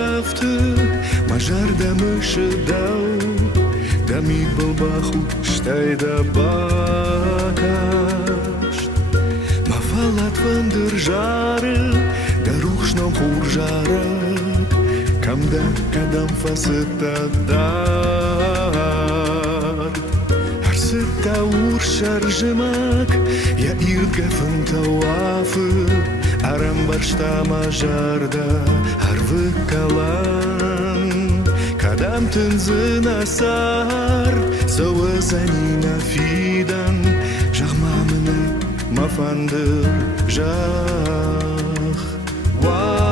Landschaft Majar der Mische dau Damit Balbachu stei da bakast Ma falat van der jare Der ruchsnom hurjarak Kam da kadam faseta dar Arseta ur sharjemak Ja irga van tawafu Aram barsta majarda Arvı kalan Kadam tânzâna sar Săvă zanina fidan Jahmamene mafandır jah Wow